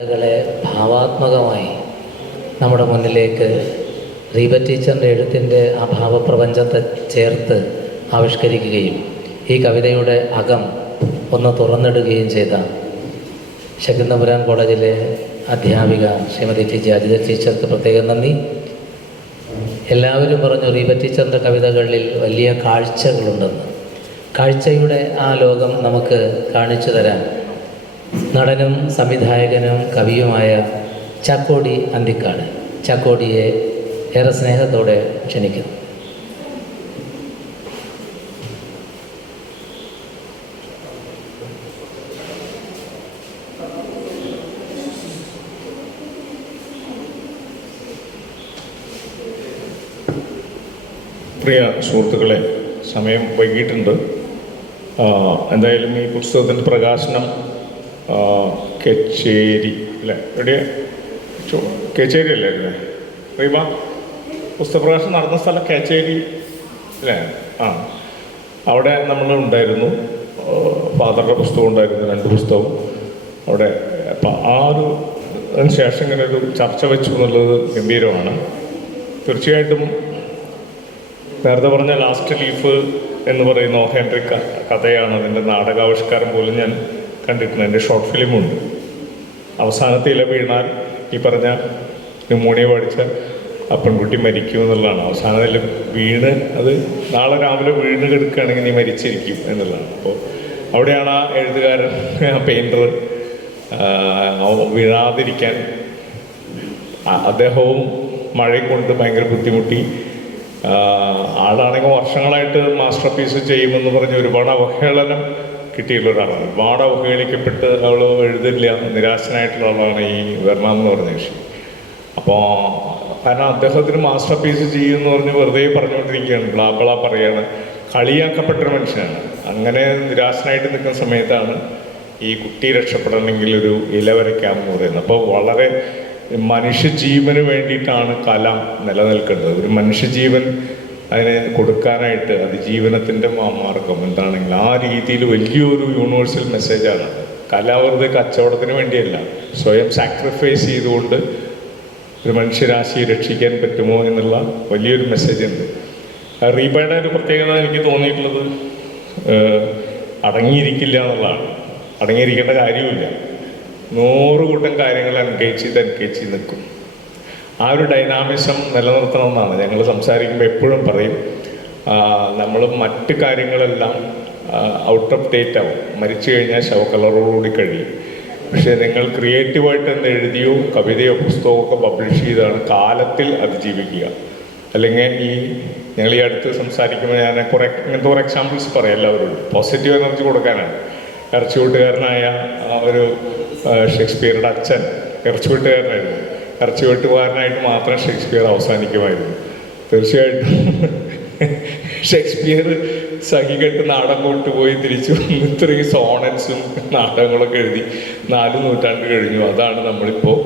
കളെ ഭാവാത്മകമായി നമ്മുടെ മുന്നിലേക്ക് റീബ ടീച്ചറിൻ്റെ എഴുത്തിൻ്റെ ആ ഭാവപ്രപഞ്ചത്തെ ചേർത്ത് ആവിഷ്കരിക്കുകയും ഈ കവിതയുടെ അകം ഒന്ന് തുറന്നിടുകയും ചെയ്ത ശകുന്തപുരം കോളേജിലെ അധ്യാപിക ശ്രീമതി ടി ജെ അജിത ടീച്ചർക്ക് പ്രത്യേകം നന്ദി. എല്ലാവരും പറഞ്ഞു റീബ ടീച്ചറിൻ്റെ കവിതകളിൽ വലിയ കാഴ്ചകളുണ്ടെന്ന്. കാഴ്ചയുടെ ആ ലോകം നമുക്ക് കാണിച്ചു തരാൻ നടനും സംവിധായകനും കവിയുമായ ചാക്കോടി അന്തിക്കാട്. ചാക്കോടിയെ ഏറെ സ്നേഹത്തോടെ ക്ഷണിക്കുന്നു. പ്രിയ സുഹൃത്തുക്കളെ, സമയം വൈകിട്ടുണ്ട്. എന്തായാലും ഈ പുസ്തകത്തിൻ്റെ പ്രകാശനം കച്ചേരി അല്ലേ, എവിടെയാ? കച്ചേരി അല്ലേ അല്ലേ റീബ? പുസ്തകപ്രകാശനം നടന്ന സ്ഥലം കച്ചേരി അല്ലേ? അവിടെ നമ്മൾ ഉണ്ടായിരുന്നു. ഫാദറുടെ പുസ്തകം ഉണ്ടായിരുന്നു, 2 പുസ്തകവും അവിടെ. അപ്പം ആ ഒരു അതിന് ശേഷം ഇങ്ങനെ ഒരു ചർച്ച വെച്ചു എന്നുള്ളത് ഗംഭീരമാണ്. തീർച്ചയായിട്ടും നേരത്തെ പറഞ്ഞ ലാസ്റ്റ് ലീഫ് എന്ന് പറയുന്ന ഒ ഹെൻറി കഥയാണ്. അതിൻ്റെ നാടകാവിഷ്കാരം പോലും ഞാൻ കണ്ടിട്ടുണ്ട്. എൻ്റെ ഷോർട്ട് ഫിലിമുണ്ട്. അവസാനത്തെ ഇല വീണാൽ ഈ പറഞ്ഞ ന്യൂമോണിയ പഠിച്ച ആ പെൺകുട്ടി മരിക്കും എന്നുള്ളതാണ്. അവസാന ഇല വീണ് അത് നാളെ രാവിലെ വീണ് കിടക്കുകയാണെങ്കിൽ നീ മരിച്ചിരിക്കും എന്നുള്ളതാണ്. അപ്പോൾ അവിടെയാണ് ആ എഴുത്തുകാരൻ, ആ പെയിൻറ്റർ വീഴാതിരിക്കാൻ അദ്ദേഹവും മഴയും കൊണ്ട് ഭയങ്കര ബുദ്ധിമുട്ടി. ആളാണെങ്കിൽ വർഷങ്ങളായിട്ട് മാസ്റ്റർ പീസ് ചെയ്യുമെന്ന് പറഞ്ഞ് ഒരുപാട് അവഹേളനം കിട്ടിയിട്ടുള്ള ഒരാളാണ്. ഒരുപാട് അവഹേളിക്കപ്പെട്ട് അവൾ എഴുതില്ല, നിരാശനായിട്ടുള്ള ആളാണ് ഈ വെർണ എന്ന് പറഞ്ഞ വിഷയം. അപ്പോൾ കാരണം അദ്ദേഹത്തിന് മാസ്റ്റർ പീസ് ചെയ്യുമെന്ന് പറഞ്ഞ് വെറുതെ പറഞ്ഞുകൊണ്ടിരിക്കുകയാണ്, ബ്ലാ പറയുകയാണ്, കളിയാക്കപ്പെട്ടൊരു മനുഷ്യനാണ്. അങ്ങനെ നിരാശനായിട്ട് നിൽക്കുന്ന സമയത്താണ് ഈ കുട്ടി രക്ഷപ്പെടണമെങ്കിൽ ഒരു ഇല വരയ്ക്കാമെന്ന് പറയുന്നത്. അപ്പോൾ വളരെ മനുഷ്യജീവന് വേണ്ടിയിട്ടാണ് കല നിലനിൽക്കേണ്ടത്. ഒരു മനുഷ്യജീവൻ അതിനെ കൊടുക്കാനായിട്ട് അതിജീവനത്തിൻ്റെ മാർഗം എന്താണെങ്കിൽ ആ രീതിയിൽ വലിയൊരു യൂണിവേഴ്സൽ മെസ്സേജാണ്. കല വെറുതെ കച്ചവടത്തിന് വേണ്ടിയല്ല, സ്വയം സാക്രിഫൈസ് ചെയ്തുകൊണ്ട് ഒരു മനുഷ്യരാശിയെ രക്ഷിക്കാൻ പറ്റുമോ എന്നുള്ള വലിയൊരു മെസ്സേജ് ഉണ്ട്. റീബയുടെ ഒരു പ്രത്യേകത എനിക്ക് തോന്നിയിട്ടുള്ളത് അടങ്ങിയിരിക്കില്ല എന്നുള്ളതാണ്. അടങ്ങിയിരിക്കേണ്ട കാര്യമില്ല. 100 കൂട്ടം കാര്യങ്ങൾ എൻഗേജ് നിൽക്കും. ആ ഒരു ഡൈനാമിസം നിലനിർത്തണം എന്നാണ് ഞങ്ങൾ സംസാരിക്കുമ്പോൾ എപ്പോഴും പറയും. നമ്മൾ മറ്റ് കാര്യങ്ങളെല്ലാം ഔട്ട് ഓഫ് ഡേറ്റ് ആവും, മരിച്ചു കഴിഞ്ഞാൽ ശവക്കലറോടുകൂടി കഴിയും. പക്ഷേ നിങ്ങൾ ക്രിയേറ്റീവായിട്ട് എന്ത് എഴുതിയോ കവിതയോ പുസ്തകമോ ഒക്കെ പബ്ലിഷ് ചെയ്താണ് കാലത്തിൽ അതിജീവിക്കുക. അല്ലെങ്കിൽ ഞങ്ങൾ ഈ അടുത്ത് സംസാരിക്കുമ്പോൾ ഞാൻ ഇങ്ങനത്തെ കുറേ എക്സാമ്പിൾസ് പറയാം എല്ലാവരോടും. പോസിറ്റീവ് എനർജി കൊടുക്കാനാണ്. ഇറച്ചിവെട്ടുകാരനായ ഒരു ഷേക്സ്പിയറുടെ അച്ഛൻ ഇറച്ചിവെട്ടുകാരനായിരുന്നു. ഇറച്ചിവെട്ടുകാരനായിട്ട് മാത്രം ഷേക്സ്പിയർ അവസാനിക്കുമായിരുന്നു. തീർച്ചയായിട്ടും ഷേക്സ്പിയർ സഹികെട്ട് നാടകം കൊണ്ടുപോയി തിരിച്ചു വന്ന് ഇത്രയും സോണൻസും നാടകങ്ങളൊക്കെ എഴുതി 4 നൂറ്റാണ്ട് കഴിഞ്ഞു. അതാണ് നമ്മളിപ്പോൾ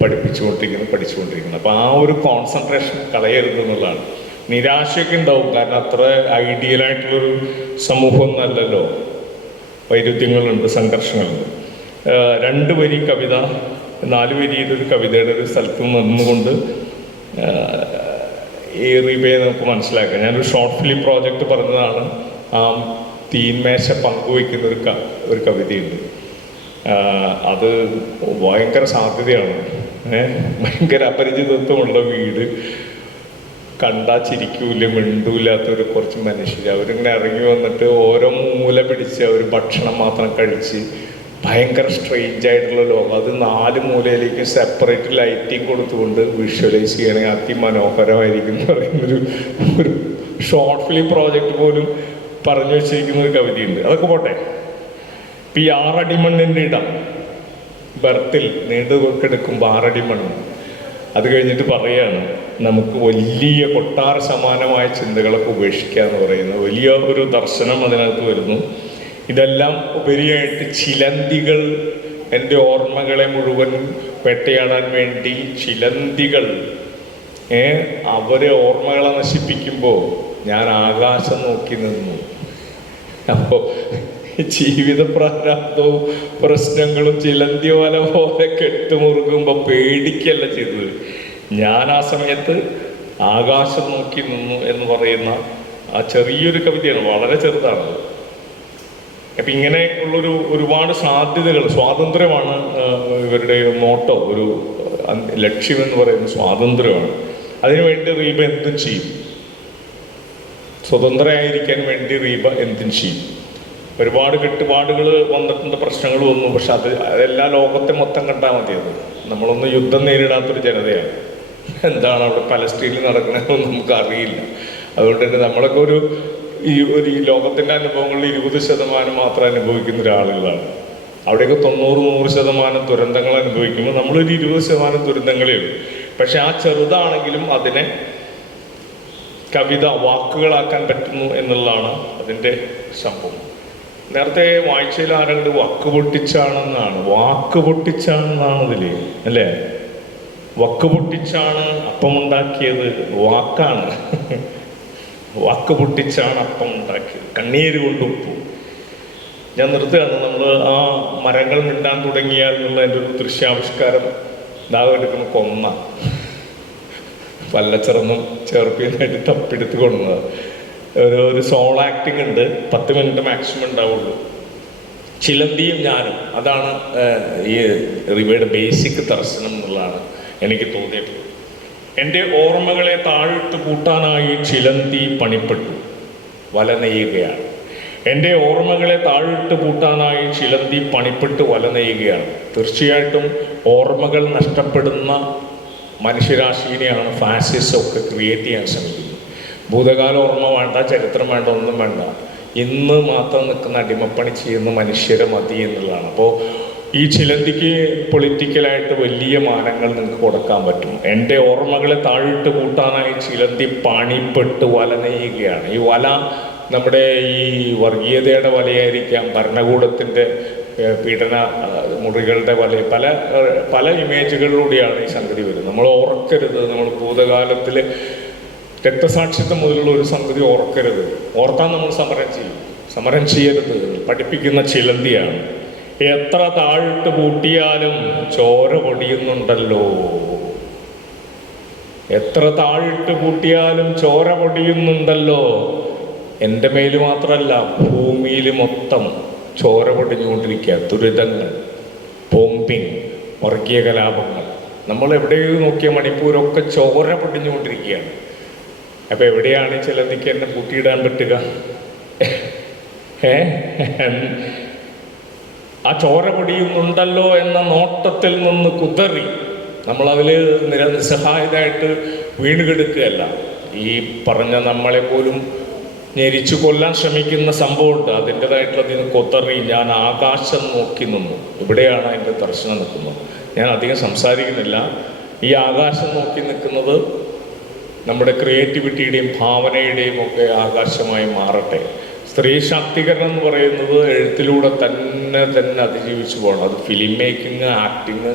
പഠിച്ചുകൊണ്ടിരിക്കുന്നത്. അപ്പോൾ ആ ഒരു കോൺസെൻട്രേഷൻ കളയരുത് എന്നുള്ളതാണ്. നിരാശയൊക്കെ ഉണ്ടാവും, കാരണം അത്ര ഐഡിയലായിട്ടുള്ളൊരു സമൂഹമൊന്നുമല്ലല്ലോ. വൈരുദ്ധ്യങ്ങളുണ്ട്, സംഘർഷങ്ങളുണ്ട്. 2 വരി കവിത, 4 വരിയിലൊരു കവിതയുടെ ഒരു സ്ഥലത്ത് നിന്നുകൊണ്ട് ഈ റീബയെ നമുക്ക് മനസ്സിലാക്കാം. ഞാനൊരു ഷോർട്ട് ഫിലിം പ്രോജക്റ്റ് പറഞ്ഞതാണ്. ആ തീന്മേശ പങ്കുവയ്ക്കുന്ന ഒരു കവിതയുണ്ട്. അത് ഭയങ്കര സാധ്യതയാണ്. ഭയങ്കര അപരിചിതത്വമുള്ള വീട്, കണ്ടാ ചിരിക്കൂല, മിണ്ടൂല്ലാത്തൊരു കുറച്ച് മനുഷ്യർ. അവരിങ്ങനെ ഇറങ്ങി വന്നിട്ട് ഓരോ മൂല പിടിച്ച് അവർ ഭക്ഷണം മാത്രം കഴിച്ച് ഭയങ്കര സ്ട്രെയിഞ്ച് ആയിട്ടുള്ള ലോകം. അത് 4 മൂലയിലേക്ക് സെപ്പറേറ്റ് ലൈറ്റിങ് കൊടുത്തുകൊണ്ട് വിഷ്വലൈസ് ചെയ്യണമെങ്കിൽ അതിമനോഹരമായിരിക്കും എന്ന് പറയുന്നൊരു ഷോർട്ട് ഫിലിം പ്രോജക്റ്റ് പോലും പറഞ്ഞു വെച്ചിരിക്കുന്ന ഒരു കവിതയുണ്ട്. അതൊക്കെ പോട്ടെ. ഇപ്പം ഈ 6 അടി മണ്ണിൻ്റെ ഇടം ബർത്തിൽ നീണ്ടുകൊടുക്കുമ്പോൾ 6 അടി മണ്ണ്. അത് കഴിഞ്ഞിട്ട് പറയുകയാണ്, നമുക്ക് വലിയ കൊട്ടാര സമാനമായ ചിന്തകളൊക്കെ ഉപേക്ഷിക്കുക എന്ന് പറയുന്നത് വലിയ ഒരു ദർശനം അതിനകത്ത് വരുന്നു. ഇതെല്ലാം ഉപരിയായിട്ട് ചിലന്തികൾ എൻ്റെ ഓർമ്മകളെ മുഴുവൻ വേട്ടയാടാൻ വേണ്ടി ചിലന്തികൾ അവരെ ഓർമ്മകളെ നശിപ്പിക്കുമ്പോൾ ഞാൻ ആകാശം നോക്കി നിന്നു. അപ്പോൾ ജീവിത പ്രാരാബ്ദവും പ്രശ്നങ്ങളും ചിലന്തി വല പോലെ കെട്ടുമുറുകുമ്പോൾ പേടിക്കല്ല ചെയ്തത്. ഞാൻ ആ സമയത്ത് ആകാശം നോക്കി നിന്നു എന്ന് പറയുന്ന ആ ചെറിയൊരു കവിതയാണ്, വളരെ ചെറുതാണ്. അപ്പം ഇങ്ങനെ ഉള്ളൊരു ഒരുപാട് സാധ്യതകൾ, സ്വാതന്ത്ര്യമാണ് ഇവരുടെ മോട്ടോ, ഒരു ലക്ഷ്യമെന്ന് പറയുന്നത് സ്വാതന്ത്ര്യമാണ്. അതിനുവേണ്ടി റീബ എന്തും ചെയ്യും, സ്വതന്ത്രമായിരിക്കാൻ വേണ്ടി റീബ എന്തും ചെയ്യും. ഒരുപാട് കെട്ടുപാടുകൾ വന്നിട്ടുണ്ട്, പ്രശ്നങ്ങൾ വന്നു. പക്ഷെ അതെല്ലാം ലോകത്തെ മൊത്തം കണ്ടാൽ മതി. അത് നമ്മളൊന്നും യുദ്ധം നേരിടാത്തൊരു ജനതയാണ്. എന്താണ് അവിടെ പലസ്തീനിൽ നടക്കണമെന്ന് നമുക്ക് അറിയില്ല. അതുകൊണ്ട് തന്നെ നമ്മളൊക്കെ ഒരു ഈ ലോകത്തിൻ്റെ അനുഭവങ്ങളിൽ 20% മാത്രം അനുഭവിക്കുന്ന ഒരാളുകളാണ്. അവിടെയൊക്കെ 90-100% ദുരന്തങ്ങൾ അനുഭവിക്കുമ്പോൾ നമ്മളൊരു 20% ദുരന്തങ്ങളേ ഉള്ളൂ. പക്ഷെ ആ ചെറുതാണെങ്കിലും അതിനെ കവിത വാക്കുകളാക്കാൻ പറ്റുന്നു എന്നുള്ളതാണ് അതിൻ്റെ സംഭവം. നേരത്തെ വായിച്ചതിൽ ആരെങ്കിലും വക്ക് പൊട്ടിച്ചാണെന്നാണ്, വാക്ക് പൊട്ടിച്ചാണെന്നാണ് അതിൽ, അല്ലേ? വക്ക് പൊട്ടിച്ചാണ് അപ്പം ഉണ്ടാക്കിയത്, വാക്കാണ്. വാക്ക് പൊട്ടിച്ചാണ് അപ്പം ഉണ്ടാക്കിയത്, കണ്ണീര് കൊണ്ട് ഉപ്പു. ഞാൻ നിർത്തുകയാണ്. നമ്മൾ ആ മരങ്ങൾ മിണ്ടാൻ തുടങ്ങിയാൽ എന്നുള്ള എൻ്റെ ഒരു ദൃശ്യാവിഷ്കാരം ദാഹം എടുക്കുന്ന കൊന്ന പല്ലച്ചിറന്നും ചേർപ്പിനായിട്ട് തപ്പിയെടുത്ത് കൊണ്ടത്. ഒരു സോൾ ആക്ടിങ് ഉണ്ട്, 10 മിനിറ്റ് മാക്സിമം ഉണ്ടാവുള്ളൂ. ചിലന്തിയും ഞാനും, അതാണ് ഈ റിവയുടെ ബേസിക് ദർശനം എന്നുള്ളതാണ് എനിക്ക് തോന്നിയിട്ടുള്ളത്. എൻ്റെ ഓർമ്മകളെ താഴിട്ട് കൂട്ടാനായി ചിലന്തി പണിപ്പെട്ടു, വല നെയ്യുകയാണ്. എൻ്റെ ഓർമ്മകളെ താഴിട്ട് കൂട്ടാനായി ചിലന്തി പണിപ്പെട്ട് വല നെയ്യുകയാണ്. തീർച്ചയായിട്ടും ഓർമ്മകൾ നഷ്ടപ്പെടുന്ന മനുഷ്യരാശിനെയാണ് ഫാസിസം ഒക്കെ ക്രിയേറ്റ് ചെയ്യാൻ ശ്രമിക്കുന്നത്. ഭൂതകാല ഓർമ്മ വേണ്ട, ചരിത്രം വേണ്ട, ഒന്നും വേണ്ട, ഇന്ന് മാത്രം നിൽക്കുന്ന അടിമപ്പണി ചെയ്യുന്ന മനുഷ്യരെ മതി എന്നുള്ളതാണ്. അപ്പോൾ ഈ ചിലന്തിക്ക് പൊളിറ്റിക്കലായിട്ട് വലിയ മാനങ്ങൾ നിങ്ങൾക്ക് കൊടുക്കാൻ പറ്റും. എൻ്റെ ഓർമ്മകളെ താഴിട്ട് കൂട്ടാനായി ചിലന്തി പണിപ്പെട്ട് വല നെയ്യുകയാണ്. ഈ വല നമ്മുടെ ഈ വർഗീയതയുടെ വലയായിരിക്കാം, ഭരണകൂടത്തിൻ്റെ പീഡന മുറികളുടെ വല, പല ഇമേജുകളിലൂടെയാണ് ഈ സംഗതി വരുന്നത്. നമ്മൾ ഓർക്കരുത്, നമ്മൾ ഭൂതകാലത്തിൽ രക്തസാക്ഷിത്വം മുതലുള്ള ഒരു സംഗതി ഓർക്കരുത്. ഓർത്താൻ നമ്മൾ സമരം ചെയ്യും. സമരം ചെയ്യരുത് പഠിപ്പിക്കുന്ന ചിലന്തിയാണ്. എത്ര താഴിട്ട് പൂട്ടിയാലും ചോര പൊടിയുന്നുണ്ടല്ലോ, എത്ര താഴിട്ട് പൂട്ടിയാലും ചോര പൊടിയുന്നുണ്ടല്ലോ. എൻ്റെ മേല് മാത്രമല്ല, ഭൂമിയിൽ മൊത്തം ചോര പൊടിഞ്ഞുകൊണ്ടിരിക്കുക. ദുരിതങ്ങൾ, ബോംബിങ്, വർഗീയ കലാപങ്ങൾ. നമ്മൾ എവിടെയോ നോക്കിയ മണിപ്പൂരൊക്കെ ചോര പൊടിഞ്ഞുകൊണ്ടിരിക്കുകയാണ്. അപ്പം എവിടെയാണ് ചിലന്തിക്ക് എന്നെ പൂട്ടിയിടാൻ പറ്റുക? ആ ചോര പൊടിയുന്നുണ്ടല്ലോ എന്ന നോട്ടത്തിൽ നിന്ന് കുതറി നമ്മളതിൽ നിസ്സഹായതായിട്ട് വീണുകെടുക്കുകയല്ല. ഈ പറഞ്ഞ നമ്മളെ പോലും ഞെരിച്ചു കൊല്ലാൻ ശ്രമിക്കുന്ന സംഭവമുണ്ട്. അതിൻ്റെതായിട്ടുള്ളതിന് കൊത്തറി ഞാൻ ആകാശം നോക്കി നിന്നു. ഇവിടെയാണ് അതിൻ്റെ ദർശനം നിൽക്കുന്നത്. ഞാൻ അധികം സംസാരിക്കുന്നില്ല. ഈ ആകാശം നോക്കി നിൽക്കുന്നത് നമ്മുടെ ക്രിയേറ്റിവിറ്റിയുടെയും ഭാവനയുടെയും ഒക്കെ ആകാശമായി മാറട്ടെ. സ്ത്രീ ശാക്തീകരണം എന്ന് പറയുന്നത് എഴുത്തിലൂടെ തന്നെ അതിജീവിച്ചു പോകണം. അത് ഫിലിം മേക്കിങ്, ആക്ടിങ്.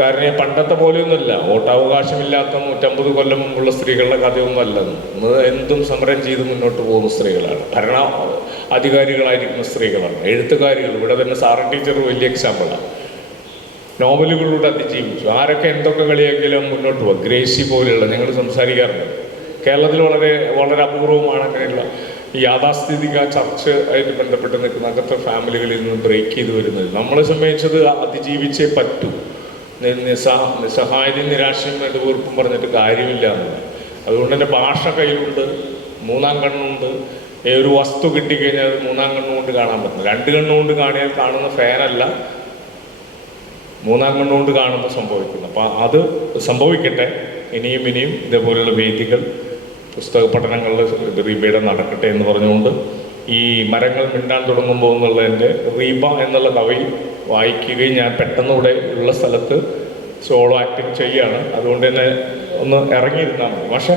കാരണം പണ്ടത്തെ പോലെയൊന്നുമല്ല. വോട്ടവകാശമില്ലാത്ത 150 കൊല്ലം മുമ്പുള്ള സ്ത്രീകളുടെ കഥയൊന്നും അല്ല. ഇന്ന് എന്തും സമരം ചെയ്ത് മുന്നോട്ട് പോകുന്ന സ്ത്രീകളാണ്. ഭരണ അധികാരികളായിരിക്കുന്ന സ്ത്രീകളാണ്, എഴുത്തുകാരികൾ. ഇവിടെ തന്നെ സാറ ടീച്ചർ വലിയ എക്സാമ്പിളാണ്. നോവലുകളിലൂടെ അതിജീവിച്ചു. ആരൊക്കെ എന്തൊക്കെ കളിയാക്കിയാലും മുന്നോട്ട് പോകും. ഗ്രേസി പോലെയുള്ള, ഞങ്ങൾ സംസാരിക്കാറുണ്ട്. കേരളത്തിൽ വളരെ വളരെ അപൂർവമാണ് അങ്ങനെയുള്ള ഈ യാഥാസ്ഥിതിക ചർച്ച ആയിട്ട് ബന്ധപ്പെട്ട് നിൽക്കുന്ന അകത്തെ ഫാമിലികളിൽ നിന്ന് ബ്രേക്ക് ചെയ്ത് വരുന്നത്. നമ്മളെ സംബന്ധിച്ചത് അതിജീവിച്ചേ പറ്റൂ. നിസ്സഹായതയും നിരാശയും നെടുവീർപ്പും പറഞ്ഞിട്ട് കാര്യമില്ല എന്നുള്ളത്. അതുകൊണ്ട് തന്നെ ഭാഷ കയ്യിലുണ്ട്, 3-ാം കണ്ണുണ്ട്. ഒരു വസ്തു കിട്ടിക്കഴിഞ്ഞാൽ അത് 3-ാം കണ്ണുകൊണ്ട് കാണാൻ പറ്റില്ല. 2 കണ്ണുകൊണ്ട് കാണിയാൽ കാണുന്ന ഫാനല്ല, 3-ാം കണ്ണുകൊണ്ട് കാണുമ്പോൾ സംഭവിക്കുന്നു. അപ്പോൾ അത് സംഭവിക്കട്ടെ. ഇനിയും ഇതേപോലെയുള്ള വേദികൾ, പുസ്തക പഠനങ്ങളിൽ റീബയുടെ നടക്കട്ടെ എന്ന് പറഞ്ഞുകൊണ്ട് ഈ മരങ്ങൾ മിണ്ടാൻ തുടങ്ങുമ്പോൾ എന്നുള്ളതിൻ്റെ റീബ എന്നുള്ള കവി വായിക്കുകയും ഞാൻ പെട്ടെന്നിവിടെ ഉള്ള സ്ഥലത്ത് സോളോ ആക്ടിങ് ചെയ്യുകയാണ്. അതുകൊണ്ട് തന്നെ ഒന്ന് ഇറങ്ങിയിരുന്നാൽ മതി. പക്ഷേ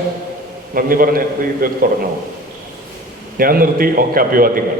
നന്ദി പറഞ്ഞ് ഇത് തുടങ്ങാമോ? ഞാൻ നിർത്തി. ഒക്കെ അഭിവാദ്യങ്ങൾ.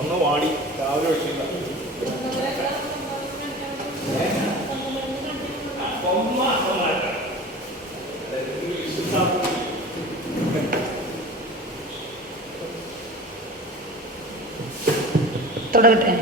ഒന്ന് വാടി രാവിലെ വെച്ചില്ല തുടങ്ങട്ടെ.